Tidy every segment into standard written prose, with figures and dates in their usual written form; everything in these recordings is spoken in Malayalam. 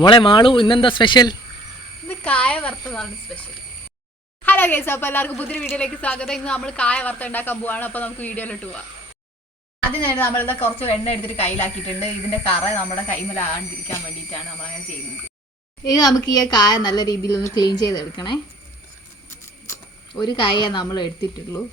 മോളെ മാളു ഇന്നെന്താ സ്പെഷ്യൽ? ഇന്ന് കായ വറുത്തതാണ് സ്പെഷ്യൽ. ഹലോ ഗൈസ്, അപ്പോൾ എല്ലാവർക്കും പുതിയ വീഡിയോയിലേക്ക് സ്വാഗതം. ഇന്ന് നമ്മൾ കായ വറുത്ത ഉണ്ടാക്കാൻ പോവാണ്. അപ്പോൾ നമുക്ക് വീഡിയോയിലോട്ട് പോവാം. ആദ്യം തന്നെ നമ്മളിത് കുറച്ച് വെണ്ണ എടുത്തിട്ട് കയ്യിലാക്കിയിട്ടുണ്ട്. ഇതിന്റെ കറ നമ്മുടെ കൈമലാകാണ്ടിരിക്കാൻ വേണ്ടിയിട്ടാണ് നമ്മളങ്ങനെ ചെയ്യുന്നത്. ഇനി നമുക്ക് ഈ കായ നല്ല രീതിയിൽ ഒന്ന് ക്ലീൻ ചെയ്തെടുക്കണേ. ഒരു കായ നമ്മൾ എടുത്തിട്ടുള്ളൂ.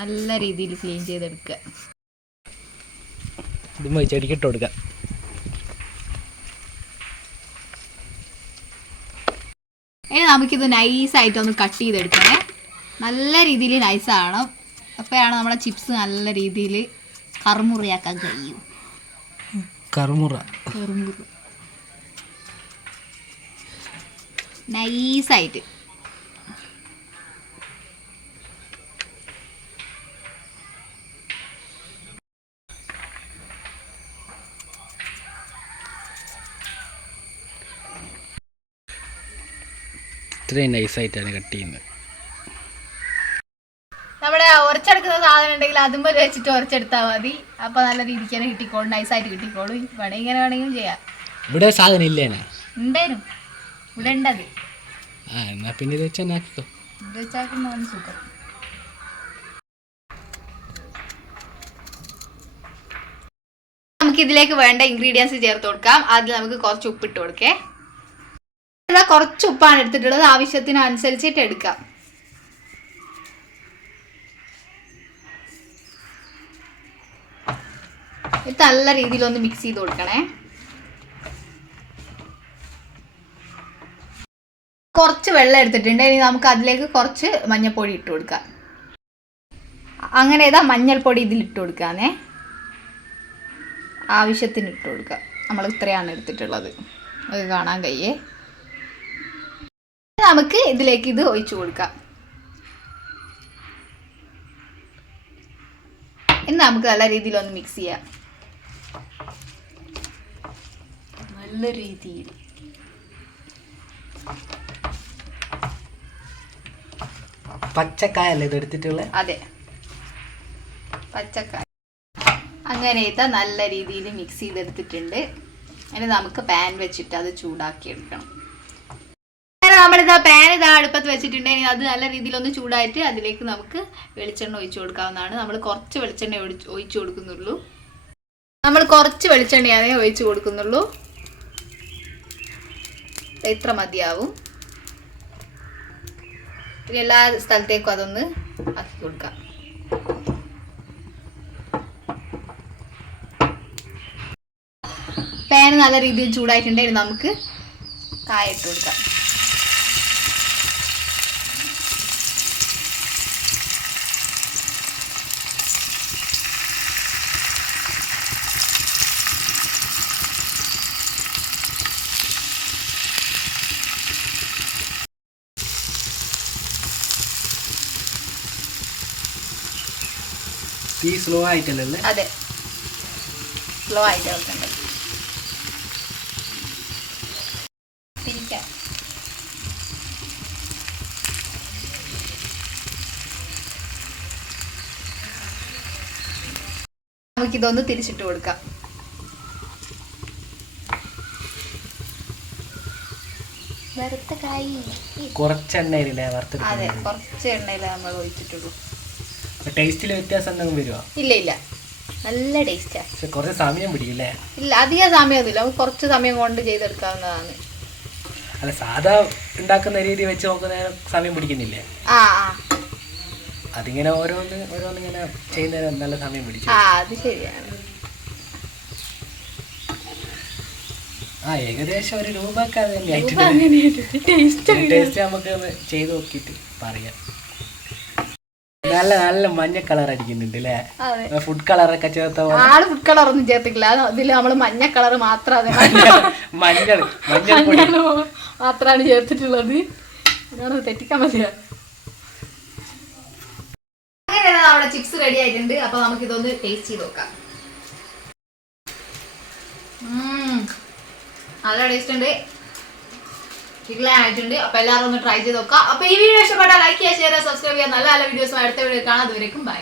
നല്ല രീതിയിൽ ക്ലീൻ ചെയ്തെടുക്കുക. ചെടിക്കിട്ട് കൊടുക്കുക. ഇനി നമുക്കിത് നൈസായിട്ടൊന്ന് കട്ട് ചെയ്തെടുക്കണേ. നല്ല രീതിയിൽ നൈസാകണം. അപ്പോഴാണ് നമ്മുടെ ചിപ്സ് നല്ല രീതിയിൽ കറുമുറയാക്കാൻ കഴിയും. കറുമുറ നൈസായിട്ട്. ഇത്രയും നൈസായിട്ടാണ് കട്ട് ചെയ്യുന്നത്. നമ്മുടെ ഉരച്ചെടുക്കുന്ന സാധനം ഉണ്ടെങ്കിൽ അതുമ്പോൾ വെച്ചിട്ട് ഉരച്ചെടുത്താൽ മതി. അപ്പോൾ നല്ല രീതിക്ക് തന്നെ കിട്ടിക്കോളും, നൈസായിട്ട് കിട്ടിക്കോളും. വേണമെങ്കിൽ ഇങ്ങനെ വേണമെങ്കിലും ചെയ്യാം. ഇവിടെ സാധനം ഇല്ലേനെ? ഉണ്ടായിരുന്നു, ഇവിടെ ഉണ്ടത്. എന്നാ പിന്നെ ഇത് വെച്ചാൽ ആക്കിക്കോ. ഇത് വെച്ചാൽ സുഖം. നമുക്ക് ഇതിലേക്ക് വേണ്ട ഇൻഗ്രീഡിയൻസ് ചേർത്ത് കൊടുക്കാം. ആദ്യം നമുക്ക് കുറച്ച് ഉപ്പിട്ട് കൊടുക്കേ. കുറച്ച് ഉപ്പാണ് എടുത്തിട്ടുള്ളത്, ആവശ്യത്തിനനുസരിച്ചിട്ട് എടുക്കാം. ഇത് നല്ല രീതിയിലൊന്ന് മിക്സ് ചെയ്ത് കൊടുക്കണേ. കുറച്ച് വെള്ളം എടുത്തിട്ടുണ്ട്. ഇനി നമുക്ക് അതിലേക്ക് കുറച്ച് മഞ്ഞൾപ്പൊടി ഇട്ട് കൊടുക്കാം. അങ്ങനെ ഇതാ മഞ്ഞൾപ്പൊടി ഇതിലിട്ട് കൊടുക്കാന്നേ. ആവശ്യത്തിന് ഇട്ട് കൊടുക്കാം. നമ്മൾ ഇത്രയാണ് എടുത്തിട്ടുള്ളത്, അത് കാണാൻ കഴിയേ. നമുക്ക് ഇതിലേക്ക് ഇത് ഒഴിച്ചു കൊടുക്കാം. ഇനി നമുക്ക് നല്ല രീതിയിൽ ഒന്ന് മിക്സ് ചെയ്യാം. നല്ല രീതിയിൽ പച്ചക്കായല്ലേ ഇത് എടുത്തിട്ടുള്ളത്? അതെ, പച്ചക്കായ. അങ്ങനെ ഇത് നല്ല രീതിയിൽ മിക്സ് ചെയ്തെടുത്തിട്ടുണ്ട്. ഇനി നമുക്ക് പാൻ വെച്ചിട്ട് അത് ചൂടാക്കി എടുക്കണം. നമ്മളിതാ പാൻ അടുപ്പത്ത് വെച്ചിട്ടുണ്ട്. ഇനി അത് നല്ല രീതിയിൽ ഒന്ന് ചൂടായിട്ട് അതിലേക്ക് നമുക്ക് വെളിച്ചെണ്ണ ഒഴിച്ചു കൊടുക്കാവുന്നതാണ്. നമ്മൾ കുറച്ച് വെളിച്ചെണ്ണ ഒഴിച്ചു കൊടുക്കുന്നുള്ളൂ. ഒഴിച്ചു കൊടുക്കുന്നുള്ളൂ. ഇത്ര മതിയാവും. എല്ലാ സ്ഥലത്തേക്കും അതൊന്ന് ആക്കി കൊടുക്കാം. പാൻ നല്ല രീതിയിൽ ചൂടായിട്ടുണ്ടെങ്കിൽ നമുക്ക് കായ ഇട്ട് കൊടുക്കാം. തീ സ്ലോ ആയിട്ടല്ലേ? അതെ, സ്ലോ ആയിട്ട് വെക്കണ്ടത്. നമുക്കിതൊന്ന് തിരിച്ചിട്ട് കൊടുക്കാം. കുറച്ച് എണ്ണയിലേ വറുത്തെടുക്കുന്നത്? അതെ, കുറച്ച് എണ്ണയിലേ നമ്മൾ ഒഴിച്ചിട്ടുള്ളൂ. ടേസ്റ്റിൽ വ്യത്യാസം എന്തെങ്കിലും വരുമോ? ഇല്ല, നല്ല ടേസ്റ്റാ. കുറച്ച് സമയം പിടിക്കില്ലേ? ഇല്ല, അധികം സമയമൊന്നുമില്ല. നമുക്ക് കുറച്ച് സമയം കൊണ്ട് ചെയ്തെടുക്കാവുന്നതാണ്. അല്ല, സാധാ ഉണ്ടാക്കുന്ന രീതി വെച്ച് നോക്കുന്ന സമയം പിടിക്കുന്നില്ലേ? അതിങ്ങനെ ഓരോന്നിങ്ങനെ ചെയ്യുന്നതിന് നല്ല സമയം പിടിച്ചു. അത് ശരിയാണ്. ഏകദേശം ഒരു രൂപയൊക്കെ അത് ടേസ്റ്റ് നമുക്ക് ചെയ്ത് നോക്കിയിട്ട് പറയാം. നല്ല നല്ല മഞ്ഞ കളർ അടിക്കുന്നുണ്ട് അല്ലേ? ഫുഡ് കളറൊക്കെ ചേർത്ത ഫുഡ് കളർ ഒന്നും ചേർത്തിട്ടില്ല. ഇതില് നമ്മള് മഞ്ഞ കളർ മാത്രമാണ് മാത്രമാണ് ചേർത്തിട്ടുള്ളത്. തെറ്റിക്കാൻ പറ്റില്ല. അങ്ങനെ നമ്മുടെ ചിപ്സ് റെഡി ആയിട്ടുണ്ട്. അപ്പൊ നമുക്ക് ഇതൊന്ന് ടേസ്റ്റ് ചെയ്ത് നോക്കാം. നല്ല ടേസ്റ്റ് ഉണ്ട്, ആയിട്ടുണ്ട്. അപ്പൊ എല്ലാവരും ഒന്ന് ട്രൈ ചെയ്ത് നോക്കാം. അപ്പൊ ഈ വീഡിയോ ഇഷ്ടപ്പെട്ടാൽ ലൈക്ക് ചെയ്യുക, ഷെയർ ചെയ്യുക, സബ്സ്ക്രൈബ് ചെയ്യുക. നല്ല നല്ല വീഡിയോസും അടുത്ത വീഡിയോ കാണാം. അതുവരേക്കും ബൈ.